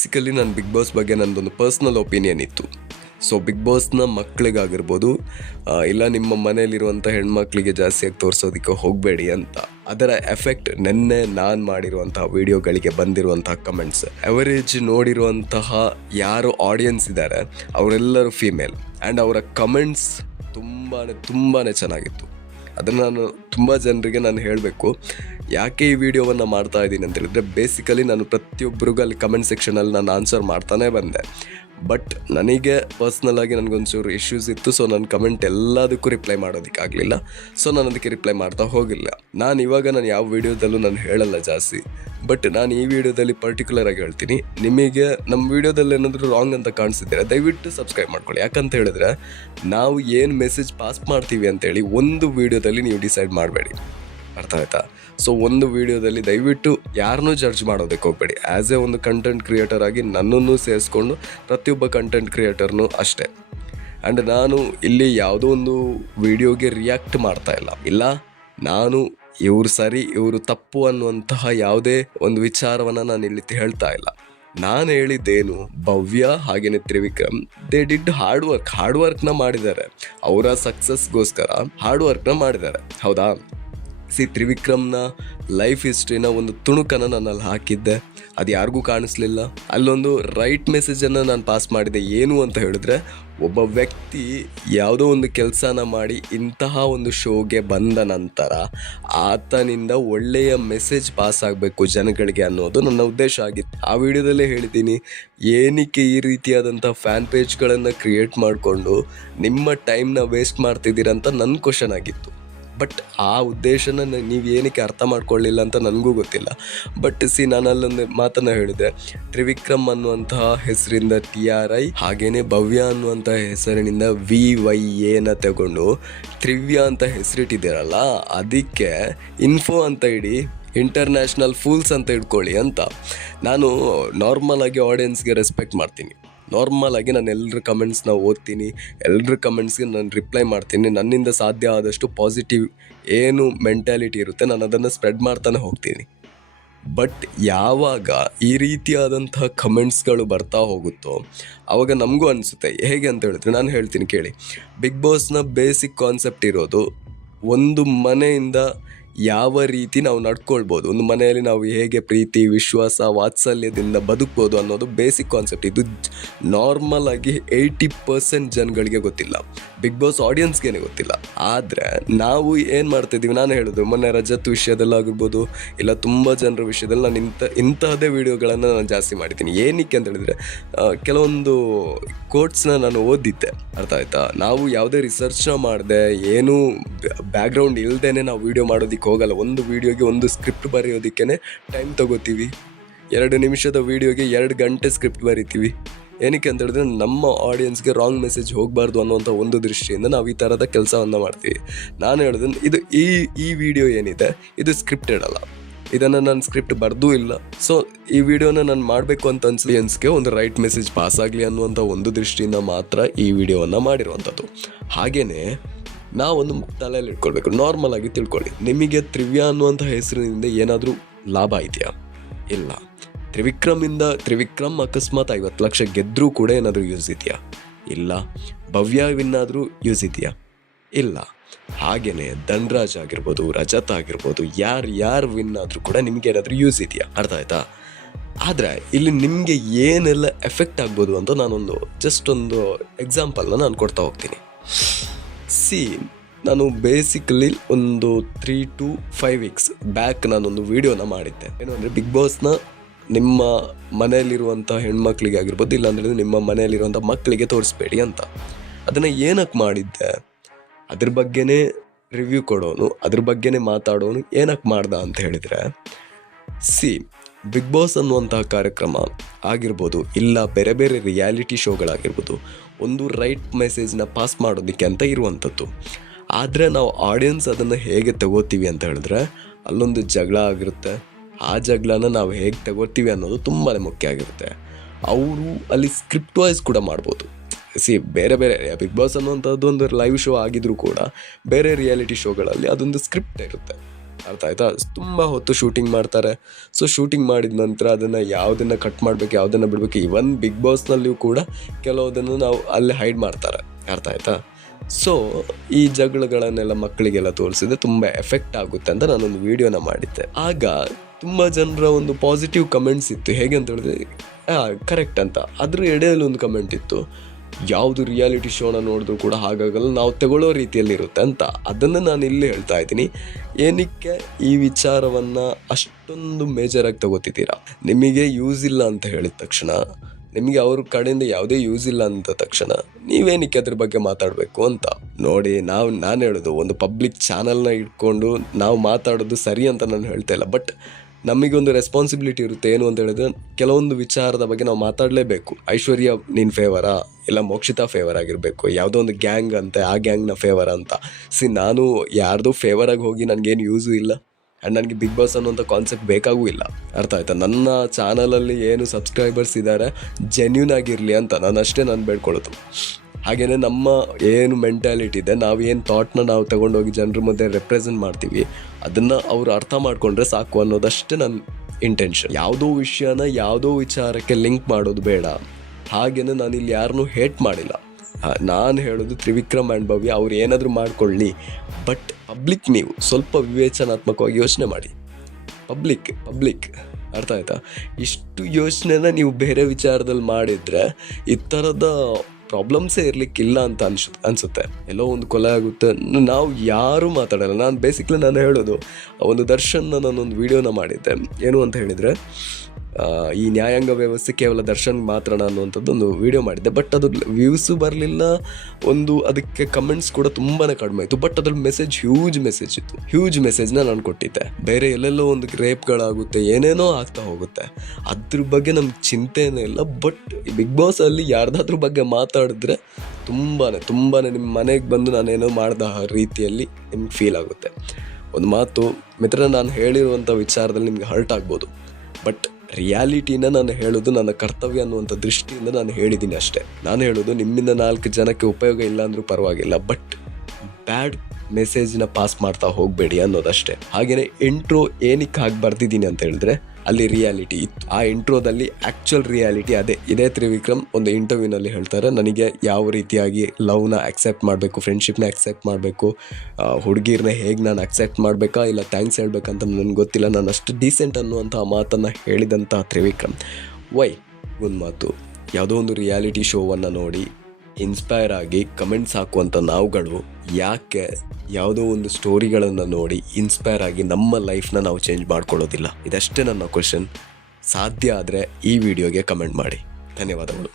Basically ನಾನು big boss ಬಗ್ಗೆ ನನ್ನದೊಂದು ಪರ್ಸ್ನಲ್ ಒಪಿನಿಯನ್ ಇತ್ತು. ಸೊ ಬಿಗ್ ಬಾಸ್ನ ಮಕ್ಕಳಿಗಾಗಿರ್ಬೋದು, ಇಲ್ಲ ನಿಮ್ಮ ಮನೆಯಲ್ಲಿರುವಂಥ ಹೆಣ್ಮಕ್ಳಿಗೆ ಜಾಸ್ತಿಯಾಗಿ ತೋರಿಸೋದಕ್ಕೆ ಹೋಗಬೇಡಿ ಅಂತ. ಅದರ ಎಫೆಕ್ಟ್ ನೆನ್ನೆ ನಾನು ಮಾಡಿರುವಂತಹ ವಿಡಿಯೋಗಳಿಗೆ ಬಂದಿರುವಂತಹ ಕಮೆಂಟ್ಸ್, ಅವರೇಜ್ ನೋಡಿರುವಂತಹ ಯಾರು ಆಡಿಯನ್ಸ್ ಇದ್ದಾರೆ ಅವರೆಲ್ಲರೂ ಫೀಮೇಲ್. ಆ್ಯಂಡ್ ಅವರ ಕಮೆಂಟ್ಸ್ ತುಂಬಾ ಚೆನ್ನಾಗಿತ್ತು. ಅದನ್ನು ನಾನು ತುಂಬ ಜನರಿಗೆ ನಾನು ಹೇಳಬೇಕು, ಯಾಕೆ ಈ ವಿಡಿಯೋವನ್ನು ಮಾಡ್ತಾ ಇದ್ದೀನಿ ಅಂತ ಹೇಳಿದ್ರೆ, ಬೇಸಿಕಲಿ ನಾನು ಪ್ರತಿಯೊಬ್ಬರಿಗೂ ಅಲ್ಲಿ ಕಮೆಂಟ್ ಸೆಕ್ಷನಲ್ಲಿ ನಾನು ಆನ್ಸರ್ ಮಾಡ್ತಾನೇ ಬಂದೆ. ಬಟ್ ನನಗೆ ಪರ್ಸ್ನಲಾಗಿ ನನಗೊಂಚೂರು ಇಶ್ಯೂಸ್ ಇತ್ತು. ಸೊ ನನ್ನ ಕಮೆಂಟ್ ಎಲ್ಲದಕ್ಕೂ ರಿಪ್ಲೈ ಮಾಡೋದಕ್ಕಾಗಲಿಲ್ಲ. ಸೊ ನಾನು ಅದಕ್ಕೆ ರಿಪ್ಲೈ ಮಾಡ್ತಾ ಹೋಗಿಲ್ಲ. ನಾನು ಯಾವ ವಿಡಿಯೋದಲ್ಲೂ ನಾನು ಹೇಳಲ್ಲ ಜಾಸ್ತಿ. ಬಟ್ ನಾನು ಈ ವಿಡಿಯೋದಲ್ಲಿ ಪರ್ಟಿಕ್ಯುಲರಾಗಿ ಹೇಳ್ತೀನಿ, ನಿಮಗೆ ನಮ್ಮ ವಿಡಿಯೋದಲ್ಲಿ ಏನಾದರೂ ರಾಂಗ್ ಅಂತ ಕಾಣಿಸಿದ್ರೆ ದಯವಿಟ್ಟು ಸಬ್ಸ್ಕ್ರೈಬ್ ಮಾಡ್ಕೊಳ್ಳಿ. ಯಾಕಂತ ಹೇಳಿದ್ರೆ ನಾವು ಏನು ಮೆಸೇಜ್ ಪಾಸ್ ಮಾಡ್ತೀವಿ ಅಂತೇಳಿ ಒಂದು ವಿಡಿಯೋದಲ್ಲಿ ನೀವು ಡಿಸೈಡ್ ಮಾಡಬೇಡಿ. ಅರ್ಥ ಆಯ್ತಾ? ಸೊ ಒಂದು ವಿಡಿಯೋದಲ್ಲಿ ದಯವಿಟ್ಟು ಯಾರನ್ನೂ ಜಡ್ಜ್ ಮಾಡೋದಕ್ಕೆ ಹೋಗಬೇಡಿ. ಆ್ಯಸ್ ಎ ಒಂದು ಕಂಟೆಂಟ್ ಕ್ರಿಯೇಟರ್ ಆಗಿ ನನ್ನನ್ನು ಸೇರಿಸ್ಕೊಂಡು ಪ್ರತಿಯೊಬ್ಬ ಕಂಟೆಂಟ್ ಕ್ರಿಯೇಟರ್ನೂ ಅಷ್ಟೇ. ಆ್ಯಂಡ್ ನಾನು ಇಲ್ಲಿ ಯಾವುದೋ ಒಂದು ವಿಡಿಯೋಗೆ ರಿಯಾಕ್ಟ್ ಮಾಡ್ತಾ ಇಲ್ಲ. ನಾನು ಇವರು ಸರಿ ಇವರು ತಪ್ಪು ಅನ್ನುವಂತಹ ಯಾವುದೇ ಒಂದು ವಿಚಾರವನ್ನು ನಾನು ಇಲ್ಲಿ ಹೇಳ್ತಾ ಇಲ್ಲ. ನಾನು ಹೇಳಿದ್ದೇನು, ಭವ್ಯ ಹಾಗೇನೆ ತ್ರಿವಿಕ್ರಮ್ ದೇ ಡಿಡ್ ಹಾರ್ಡ್ ವರ್ಕ್ನ ಮಾಡಿದ್ದಾರೆ. ಅವರ ಸಕ್ಸಸ್ಗೋಸ್ಕರ ಹಾರ್ಡ್ ವರ್ಕ್ನ ಮಾಡಿದ್ದಾರೆ. ಹೌದಾ? ತ್ರಿವಿಕ್ರಮ್ನ ಲೈಫ್ ಹಿಸ್ಟ್ರಿನ ಒಂದು ತುಣುಕನ್ನು ನಾನು ಅಲ್ಲಿ ಹಾಕಿದ್ದೆ, ಅದು ಯಾರಿಗೂ ಕಾಣಿಸ್ಲಿಲ್ಲ. ಅಲ್ಲೊಂದು ರೈಟ್ ಮೆಸೇಜನ್ನು ನಾನು ಪಾಸ್ ಮಾಡಿದೆ. ಏನು ಅಂತ ಹೇಳಿದ್ರೆ, ಒಬ್ಬ ವ್ಯಕ್ತಿ ಯಾವುದೋ ಒಂದು ಕೆಲಸನ ಮಾಡಿ ಇಂತಹ ಒಂದು ಶೋಗೆ ಬಂದ ನಂತರ ಆತನಿಂದ ಒಳ್ಳೆಯ ಮೆಸೇಜ್ ಪಾಸ್ ಆಗಬೇಕು ಜನಗಳಿಗೆ ಅನ್ನೋದು ನನ್ನ ಉದ್ದೇಶ ಆಗಿತ್ತು. ಆ ವಿಡಿಯೋದಲ್ಲೇ ಹೇಳಿದ್ದೀನಿ, ಏನಕ್ಕೆ ಈ ರೀತಿಯಾದಂಥ ಫ್ಯಾನ್ ಪೇಜ್ಗಳನ್ನು ಕ್ರಿಯೇಟ್ ಮಾಡಿಕೊಂಡು ನಿಮ್ಮ ಟೈಮ್ನ ವೇಸ್ಟ್ ಮಾಡ್ತಿದ್ದೀರಂತ ನನ್ನ ಕ್ವಶನ್ ಆಗಿತ್ತು. ಬಟ್ ಆ ಉದ್ದೇಶನ ನೀವು ಏನಕ್ಕೆ ಅರ್ಥ ಮಾಡ್ಕೊಳ್ಳಿಲ್ಲ ಅಂತ ನನಗೂ ಗೊತ್ತಿಲ್ಲ. ಬಟ್ ನಾನು ಅಲ್ಲೊಂದು ಮಾತನ್ನು ಹೇಳಿದೆ, ತ್ರಿವಿಕ್ರಮ್ ಅನ್ನುವಂತಹ ಹೆಸರಿಂದ TRI ಹಾಗೇನೆ ಭವ್ಯ ಅನ್ನುವಂಥ ಹೆಸರಿನಿಂದ VYAನ ತಗೊಂಡು ತ್ರಿವ್ಯ ಅಂತ ಹೆಸರಿಟ್ಟಿದ್ದೀರಲ್ಲ, ಅದಕ್ಕೆ ಇನ್ಫೋ ಅಂತ ಇಡಿ, ಇಂಟರ್ನ್ಯಾಷನಲ್ ಫೂಲ್ಸ್ ಅಂತ ಇಟ್ಕೊಳ್ಳಿ ಅಂತ. ನಾನು ನಾರ್ಮಲ್ ಆಗಿ ಆಡಿಯನ್ಸ್ಗೆ ರೆಸ್ಪೆಕ್ಟ್ ಮಾಡ್ತೀನಿ. ನಾರ್ಮಲ್ ಆಗಿ ನಾನು ಎಲ್ಲರ ಕಮೆಂಟ್ಸ್ನ ಓದ್ತೀನಿ, ಎಲ್ಲರ ಕಮೆಂಟ್ಸ್ಗೆ ನಾನು ರಿಪ್ಲೈ ಮಾಡ್ತೀನಿ. ನನ್ನಿಂದ ಸಾಧ್ಯ ಆದಷ್ಟು ಪಾಸಿಟಿವ್ ಏನು ಮೆಂಟ್ಯಾಲಿಟಿ ಇರುತ್ತೆ ನಾನು ಅದನ್ನು ಸ್ಪ್ರೆಡ್ ಮಾಡ್ತಾನೆ ಹೋಗ್ತೀನಿ. ಬಟ್ ಯಾವಾಗ ಈ ರೀತಿಯಾದಂತಹ ಕಮೆಂಟ್ಸ್ಗಳು ಬರ್ತಾ ಹೋಗುತ್ತೋ ಆವಾಗ ನಮಗೂ ಅನಿಸುತ್ತೆ. ಹೇಗೆ ಅಂತ ಹೇಳಿದ್ರೆ, ನಾನು ಹೇಳ್ತೀನಿ ಕೇಳಿ. ಬಿಗ್ ಬಾಸ್ನ ಬೇಸಿಕ್ ಕಾನ್ಸೆಪ್ಟ್ ಇರೋದು, ಒಂದು ಮನೆಯಿಂದ ಯಾವ ರೀತಿ ನಾವು ನಡ್ಕೊಳ್ಬೋದು, ಒಂದು ಮನೆಯಲ್ಲಿ ನಾವು ಹೇಗೆ ಪ್ರೀತಿ, ವಿಶ್ವಾಸ, ವಾತ್ಸಲ್ಯದಿಂದ ಬದುಕ್ಬೋದು ಅನ್ನೋದು ಬೇಸಿಕ್ ಕಾನ್ಸೆಪ್ಟ್. ಇದು ನಾರ್ಮಲ್ ಆಗಿ 80% ಜನಗಳಿಗೆ ಗೊತ್ತಿಲ್ಲ, ಬಿಗ್ ಬಾಸ್ ಆಡಿಯನ್ಸ್ಗೇನೆ ಗೊತ್ತಿಲ್ಲ. ಆದರೆ ನಾವು ಏನು ಮಾಡ್ತಿದ್ದೀವಿ, ನಾನು ಹೇಳೋದು ಮೊನ್ನೆ ರಜತ್ ವಿಷಯದಲ್ಲಾಗಿರ್ಬೋದು, ಇಲ್ಲ ತುಂಬ ಜನರ ವಿಷಯದಲ್ಲಿ ನಾನು ಇಂತಹದೇ ವಿಡಿಯೋಗಳನ್ನು ನಾನು ಜಾಸ್ತಿ ಮಾಡಿದ್ದೀನಿ. ಏನಕ್ಕೆ ಅಂತ ಹೇಳಿದ್ರೆ, ಕೆಲವೊಂದು ಕೋಟ್ಸ್ನ ನಾನು ಓದಿದ್ದೆ. ಅರ್ಥ ಆಯ್ತಾ? ನಾವು ಯಾವುದೇ ರಿಸರ್ಚ್ನ ಮಾಡಿದೆ, ಏನೂ ಬ್ಯಾಕ್ಗ್ರೌಂಡ್ ಇಲ್ಲದೇ ನಾವು ವಿಡಿಯೋ ಮಾಡೋದಕ್ಕೆ ಹೋಗಲ್ಲ. ಒಂದು ವಿಡಿಯೋಗೆ ಒಂದು ಸ್ಕ್ರಿಪ್ಟ್ ಬರೆಯೋದಕ್ಕೇ ಟೈಮ್ ತಗೋತೀವಿ. 2 ನಿಮಿಷದ ವಿಡಿಯೋಗೆ 2 ಗಂಟೆ ಸ್ಕ್ರಿಪ್ಟ್ ಬರಿತೀವಿ. ಏನಕ್ಕೆ ಅಂತ ಹೇಳಿದ್ರೆ, ನಮ್ಮ ಆಡಿಯನ್ಸ್ಗೆ ರಾಂಗ್ ಮೆಸೇಜ್ ಹೋಗಬಾರ್ದು ಅನ್ನೋಂಥ ಒಂದು ದೃಷ್ಟಿಯಿಂದ ನಾವು ಈ ಥರದ ಕೆಲಸವನ್ನು ಮಾಡ್ತೀವಿ. ನಾನು ಹೇಳೋದು, ಇದು ಈ ವಿಡಿಯೋ ಏನಿದೆ ಇದು ಸ್ಕ್ರಿಪ್ಟೆಡ್ ಅಲ್ಲ, ಇದನ್ನು ನಾನು ಸ್ಕ್ರಿಪ್ಟ್ ಬರೆದೂ ಇಲ್ಲ. ಸೊ ಈ ವಿಡಿಯೋನ ನಾನು ಮಾಡಬೇಕು ಅಂತ ಆಡಿಯನ್ಸ್ಗೆ ಒಂದು ರೈಟ್ ಮೆಸೇಜ್ ಪಾಸ್ ಆಗಲಿ ಅನ್ನುವಂಥ ಒಂದು ದೃಷ್ಟಿಯಿಂದ ಮಾತ್ರ ಈ ವಿಡಿಯೋವನ್ನು ಮಾಡಿರುವಂಥದ್ದು. ಹಾಗೆಯೇ ನಾವೊಂದು ತಲೆಯಲ್ಲಿ ಇಟ್ಕೊಳ್ಬೇಕು. ನಾರ್ಮಲ್ ಆಗಿ ತಿಳ್ಕೊಳ್ಳಿ, ನಿಮಗೆ ತ್ರಿವ್ಯ ಅನ್ನುವಂಥ ಹೆಸರಿನಿಂದ ಏನಾದರೂ ಲಾಭ ಇದೆಯಾ? ಇಲ್ಲ. ತ್ರಿವಿಕ್ರಮ್ ಅಕಸ್ಮಾತ್ 50 ಲಕ್ಷ ಗೆದ್ದರೂ ಕೂಡ ಏನಾದರೂ ಯೂಸ್ ಇದೆಯಾ? ಇಲ್ಲ. ಭವ್ಯವಿನ್ನಾದರೂ ಯೂಸ್ ಇದೆಯಾ? ಇಲ್ಲ. ಹಾಗೆಯೇ ಧನ್ರಾಜ್ ಆಗಿರ್ಬೋದು, ರಜತ್ ಆಗಿರ್ಬೋದು, ಯಾರು ವಿನ್ ಆದರೂ ಕೂಡ ನಿಮಗೆ ಏನಾದರೂ ಯೂಸ್ ಇದೆಯಾ? ಅರ್ಥ ಆಯ್ತಾ? ಆದರೆ ಇಲ್ಲಿ ನಿಮಗೆ ಏನೆಲ್ಲ ಎಫೆಕ್ಟ್ ಆಗ್ಬೋದು ಅಂತ ನಾನೊಂದು ಜಸ್ಟ್ ಒಂದು ಎಕ್ಸಾಂಪಲ್ನ ನಾನು ಕೊಡ್ತಾ ಹೋಗ್ತೀನಿ. ನಾನು ಬೇಸಿಕಲಿ ಒಂದು 3 to 5 weeks ಬ್ಯಾಕ್ ನಾನೊಂದು ವಿಡಿಯೋನ ಮಾಡಿದ್ದೆ. ಏನು ಅಂದರೆ, ಬಿಗ್ ಬಾಸ್ನ ನಿಮ್ಮ ಮನೆಯಲ್ಲಿರುವಂಥ ಹೆಣ್ಮಕ್ಳಿಗೆ ಆಗಿರ್ಬೋದು, ಇಲ್ಲಾಂದರೆ ನಿಮ್ಮ ಮನೆಯಲ್ಲಿರುವಂಥ ಮಕ್ಕಳಿಗೆ ತೋರಿಸ್ಬೇಡಿ ಅಂತ. ಅದನ್ನು ಏನಕ್ಕೆ ಮಾಡಿದ್ದೆ, ಅದ್ರ ಬಗ್ಗೆನೇ ರಿವ್ಯೂ ಕೊಡೋನು, ಅದ್ರ ಬಗ್ಗೆನೇ ಮಾತಾಡೋನು ಏನಕ್ಕೆ ಮಾಡ್ದ ಅಂತ ಹೇಳಿದರೆ, ಬಿಗ್ ಬಾಸ್ ಅನ್ನುವಂತಹ ಕಾರ್ಯಕ್ರಮ ಆಗಿರ್ಬೋದು, ಇಲ್ಲ ಬೇರೆ ಬೇರೆ ರಿಯಾಲಿಟಿ ಶೋಗಳಾಗಿರ್ಬೋದು, ಒಂದು ರೈಟ್ ಮೆಸೇಜ್ನ ಪಾಸ್ ಮಾಡೋದಕ್ಕೆ ಅಂತ ಇರುವಂಥದ್ದು. ಆದರೆ ನಾವು ಆಡಿಯನ್ಸ್ ಅದನ್ನು ಹೇಗೆ ತಗೋತೀವಿ ಅಂತ ಹೇಳಿದ್ರೆ, ಅಲ್ಲೊಂದು ಜಗಳ ಆಗಿರುತ್ತೆ. ಆ ಜಗಳನ ನಾವು ಹೇಗೆ ತಗೋತೀವಿ ಅನ್ನೋದು ತುಂಬಾ ಮುಖ್ಯ ಆಗಿರುತ್ತೆ. ಅವರು ಅಲ್ಲಿ ಸ್ಕ್ರಿಪ್ಟ್ ವೈಸ್ ಕೂಡ ಮಾಡ್ಬೋದು. ಬೇರೆ ಬೇರೆ ಬಿಗ್ ಬಾಸ್ ಅನ್ನುವಂಥದ್ದು ಒಂದು ಲೈವ್ ಶೋ ಆಗಿದ್ರೂ ಕೂಡ ಬೇರೆ ರಿಯಾಲಿಟಿ ಶೋಗಳಲ್ಲಿ ಅದೊಂದು ಸ್ಕ್ರಿಪ್ಟ್ ಇರುತ್ತೆ. ಅರ್ಥ ಆಯ್ತಾ? ತುಂಬ ಹೊತ್ತು ಶೂಟಿಂಗ್ ಮಾಡ್ತಾರೆ. ಸೊ ಶೂಟಿಂಗ್ ಮಾಡಿದ ನಂತರ ಅದನ್ನು ಯಾವುದನ್ನು ಕಟ್ ಮಾಡಬೇಕು, ಯಾವುದನ್ನು ಬಿಡಬೇಕು, ಇವನ್ ಬಿಗ್ ಬಾಸ್ನಲ್ಲಿಯೂ ಕೂಡ ಕೆಲವುದನ್ನು ನಾವು ಅಲ್ಲಿ ಹೈಡ್ ಮಾಡ್ತಾರೆ. ಅರ್ಥ ಆಯ್ತಾ? ಸೊ ಈ ಜಗಳಗಳನ್ನೆಲ್ಲ ಮಕ್ಕಳಿಗೆಲ್ಲ ತೋರಿಸಿದ್ರೆ ತುಂಬ ಎಫೆಕ್ಟ್ ಆಗುತ್ತೆ ಅಂತ ನಾನೊಂದು ವಿಡಿಯೋನ ಮಾಡಿದ್ದೆ. ಆಗ ತುಂಬ ಜನರ ಒಂದು ಪಾಸಿಟಿವ್ ಕಮೆಂಟ್ಸ್ ಇತ್ತು. ಹೇಗೆ ಅಂತ ಹೇಳಿದ್ರೆ ಕರೆಕ್ಟ್ ಅಂತ. ಅದ್ರ ಎಡೆಯಲ್ಲಿ ಒಂದು ಕಮೆಂಟ್ ಇತ್ತು, ಯಾವುದು ರಿಯಾಲಿಟಿ ಶೋನ ನೋಡಿದ್ರು ಕೂಡ ಹಾಗಾಗಲ್ಲ, ನಾವು ತಗೊಳ್ಳೋ ರೀತಿಯಲ್ಲಿ ಇರುತ್ತೆ ಅಂತ. ಅದನ್ನು ನಾನು ಇಲ್ಲಿ ಹೇಳ್ತಾ ಇದ್ದೀನಿ. ಏನಕ್ಕೆ ಈ ವಿಚಾರವನ್ನು ಅಷ್ಟೊಂದು ಮೇಜರಾಗಿ ತಗೋತಿದ್ದೀರಾ? ನಿಮಗೆ ಯೂಸ್ ಇಲ್ಲ ಅಂತ ಹೇಳಿದ ತಕ್ಷಣ, ನಿಮಗೆ ಅವ್ರ ಕಡೆಯಿಂದ ಯಾವುದೇ ಯೂಸ್ ಇಲ್ಲ ಅಂತ ತಕ್ಷಣ ನೀವೇನಕ್ಕೆ ಅದ್ರ ಬಗ್ಗೆ ಮಾತಾಡಬೇಕು ಅಂತ. ನೋಡಿ, ನಾನು ಹೇಳೋದು ಒಂದು ಪಬ್ಲಿಕ್ ಚಾನಲ್ನ ಇಟ್ಕೊಂಡು ನಾವು ಮಾತಾಡೋದು ಸರಿ ಅಂತ ನಾನು ಹೇಳ್ತಾ ಇಲ್ಲ. ಬಟ್ ನಮಗೊಂದು ರೆಸ್ಪಾನ್ಸಿಬಿಲಿಟಿ ಇರುತ್ತೆ. ಏನು ಅಂತ ಹೇಳಿದ್ರೆ, ಕೆಲವೊಂದು ವಿಚಾರದ ಬಗ್ಗೆ ನಾವು ಮಾತಾಡಲೇಬೇಕು. ಐಶ್ವರ್ಯ ನೀನು ಫೇವರಾ, ಇಲ್ಲ ಮೋಕ್ಷಿತಾ ಫೇವರ್ ಆಗಿರಬೇಕು, ಯಾವುದೋ ಒಂದು ಗ್ಯಾಂಗ್ ಅಂತೆ ಆ ಗ್ಯಾಂಗ್ನ ಫೇವರ್ ಅಂತ. ನಾನು ಯಾರ್ದು ಫೇವರಾಗಿ ಹೋಗಿ ನನಗೇನು ಯೂಸು ಇಲ್ಲ. ಆ್ಯಂಡ್ ನನಗೆ ಬಿಗ್ ಬಾಸ್ ಅನ್ನೋಂಥ ಕಾನ್ಸೆಪ್ಟ್ ಬೇಕಾಗೂ ಇಲ್ಲ. ಅರ್ಥ ಆಯ್ತಾ? ನನ್ನ ಚಾನಲಲ್ಲಿ ಏನು ಸಬ್ಸ್ಕ್ರೈಬರ್ಸ್ ಇದ್ದಾರೆ ಜೆನ್ಯೂನ್ ಆಗಿರಲಿ ಅಂತ ನಾನು ಬೇಡ್ಕೊಳ್ಳೋದು. ಹಾಗೆಯೇ ನಮ್ಮ ಏನು ಮೆಂಟ್ಯಾಲಿಟಿ ಇದೆ, ನಾವು ಏನು ಥಾಟ್ನ ನಾವು ತಗೊಂಡೋಗಿ ಜನರ ಮುಂದೆ ರೆಪ್ರೆಸೆಂಟ್ ಮಾಡ್ತೀವಿ, ಅದನ್ನು ಅವರು ಅರ್ಥ ಮಾಡಿಕೊಂಡ್ರೆ ಸಾಕು ಅನ್ನೋದಷ್ಟೇ ನನ್ನ ಇಂಟೆನ್ಷನ್. ಯಾವುದೋ ವಿಷಯನ ಯಾವುದೋ ವಿಚಾರಕ್ಕೆ ಲಿಂಕ್ ಮಾಡೋದು ಬೇಡ. ಹಾಗೆಯೇ ನಾನಿಲ್ಲಿ ಯಾರನ್ನೂ ಹೇಟ್ ಮಾಡಿಲ್ಲ. ನಾನು ಹೇಳೋದು ತ್ರಿವಿಕ್ರಮ್ ಆ್ಯಂಡ್ ಭವ್ಯ ಅವ್ರು ಏನಾದರೂ ಮಾಡಿಕೊಳ್ಳಿ, ಬಟ್ ಪಬ್ಲಿಕ್ ನೀವು ಸ್ವಲ್ಪ ವಿವೇಚನಾತ್ಮಕವಾಗಿ ಯೋಚನೆ ಮಾಡಿ. ಪಬ್ಲಿಕ್ ಅರ್ಥ ಆಯ್ತಾ? ಇಷ್ಟು ಯೋಚನೆನ ನೀವು ಬೇರೆ ವಿಚಾರದಲ್ಲಿ ಮಾಡಿದರೆ ಈ ಥರದ ಪ್ರಾಬ್ಲಮ್ಸೇ ಇರಲಿಕ್ಕಿಲ್ಲ ಅಂತ ಅನಿಸುತ್ತೆ. ಎಲ್ಲೋ ಒಂದು ಕೊಲೆ ಆಗುತ್ತೆ, ನಾವು ಯಾರೂ ಮಾತಾಡಲ್ಲ. ನಾನು ಹೇಳೋದು, ಒಂದು ದರ್ಶನ್ನ ನಾನೊಂದು ವಿಡಿಯೋನ ಮಾಡಿದ್ದೆ. ಏನು ಅಂತ ಹೇಳಿದರೆ, ಈ ನ್ಯಾಯಾಂಗ ವ್ಯವಸ್ಥೆ ಕೇವಲ ದರ್ಶನ್ ಮಾತ್ರ ಅನ್ನುವಂಥದ್ದು ಒಂದು ವಿಡಿಯೋ ಮಾಡಿದ್ದೆ. ಬಟ್ ಅದು ವ್ಯೂಸು ಬರಲಿಲ್ಲ, ಅದಕ್ಕೆ ಕಮೆಂಟ್ಸ್ ಕೂಡ ತುಂಬಾ ಕಡಿಮೆ ಇತ್ತು. ಬಟ್ ಅದ್ರ ಹ್ಯೂಜ್ ಮೆಸೇಜ್ನ ನಾನು ಕೊಟ್ಟಿದ್ದೆ. ಬೇರೆ ಎಲ್ಲೆಲ್ಲೋ ಒಂದು ರೇಪ್ಗಳಾಗುತ್ತೆ, ಏನೇನೋ ಆಗ್ತಾ ಹೋಗುತ್ತೆ, ಅದ್ರ ಬಗ್ಗೆ ನಮ್ಗೆ ಚಿಂತೆನೇ ಇಲ್ಲ. ಬಟ್ ಬಿಗ್ ಬಾಸಲ್ಲಿ ಯಾರ್ದಾದ್ರ ಬಗ್ಗೆ ಮಾತಾಡಿದ್ರೆ ತುಂಬಾ ನಿಮ್ಮ ಮನೆಗೆ ಬಂದು ನಾನೇನೋ ಮಾಡ್ದ ರೀತಿಯಲ್ಲಿ ನಿಮ್ಗೆ ಫೀಲ್ ಆಗುತ್ತೆ. ಒಂದು ಮಾತು ಮಿತ್ರ, ನಾನು ಹೇಳಿರುವಂಥ ವಿಚಾರದಲ್ಲಿ ನಿಮ್ಗೆ ಹರ್ಟ್ ಆಗ್ಬೋದು, ಬಟ್ ರಿಯಾಲಿಟಿನ ನಾನು ಹೇಳೋದು ನನ್ನ ಕರ್ತವ್ಯ ಅನ್ನುವಂಥ ದೃಷ್ಟಿಯಿಂದ ನಾನು ಹೇಳಿದ್ದೀನಿ ಅಷ್ಟೇ. ನಾನು ಹೇಳೋದು ನಿಮ್ಮಿಂದ 4 ಜನಕ್ಕೆ ಉಪಯೋಗ ಇಲ್ಲ ಅಂದರೂ ಪರವಾಗಿಲ್ಲ, ಬಟ್ ಬ್ಯಾಡ್ ಮೆಸೇಜ್ನ ಪಾಸ್ ಮಾಡ್ತಾ ಹೋಗಬೇಡಿ ಅನ್ನೋದಷ್ಟೇ. ಹಾಗೆಯೇ ಇಂಟ್ರೋ ಏನಕ್ಕೆ ಹಾಗೆ ಬರ್ದಿದ್ದೀನಿ ಅಂತ ಹೇಳಿದ್ರೆ, ಅಲ್ಲಿ ರಿಯಾಲಿಟಿ ಇತ್ತು. ಆ ಇಂಟ್ರೋದಲ್ಲಿ ಆ್ಯಕ್ಚುಯಲ್ ರಿಯಾಲಿಟಿ ಇದೇ ತ್ರಿವಿಕ್ರಮ್ ಒಂದು ಇಂಟರ್ವ್ಯೂನಲ್ಲಿ ಹೇಳ್ತಾರೆ, ನನಗೆ ಯಾವ ರೀತಿಯಾಗಿ ಲವ್ನ ಅಕ್ಸೆಪ್ಟ್ ಮಾಡಬೇಕು, ಫ್ರೆಂಡ್ಶಿಪ್ನ ಅಕ್ಸೆಪ್ಟ್ ಮಾಡಬೇಕು, ಹುಡುಗಿರನ್ನ ಹೇಗೆ ನಾನು ಅಕ್ಸೆಪ್ಟ್ ಮಾಡಬೇಕಾ ಇಲ್ಲ ಥ್ಯಾಂಕ್ಸ್ ಹೇಳ್ಬೇಕಂತ ನನಗೆ ಗೊತ್ತಿಲ್ಲ, ನಾನು ಅಷ್ಟು ಡೀಸೆಂಟ್ ಅನ್ನುವಂಥ ಮಾತನ್ನು ಹೇಳಿದಂಥ ತ್ರಿವಿಕ್ರಮ್. ಒಂದು ಮಾತು, ಯಾವುದೋ ಒಂದು ರಿಯಾಲಿಟಿ ಶೋವನ್ನು ನೋಡಿ ಇನ್ಸ್ಪೈರ್ ಆಗಿ ಕಮೆಂಟ್ಸ್ ಹಾಕುವಂಥ ನಾವುಗಳು ಯಾಕೆ ಯಾವುದೋ ಒಂದು ಸ್ಟೋರಿಗಳನ್ನು ನೋಡಿ ಇನ್ಸ್ಪೈರ್ ಆಗಿ ನಮ್ಮ ಲೈಫ್ನ ನಾವು ಚೇಂಜ್ ಮಾಡ್ಕೊಳ್ಳೋದಿಲ್ಲ? ಇದಷ್ಟೇ ನನ್ನ ಕ್ವೆಶ್ಚನ್. ಸಾಧ್ಯ ಆದರೆ ಈ ವಿಡಿಯೋಗೆ ಕಮೆಂಟ್ ಮಾಡಿ. ಧನ್ಯವಾದಗಳು.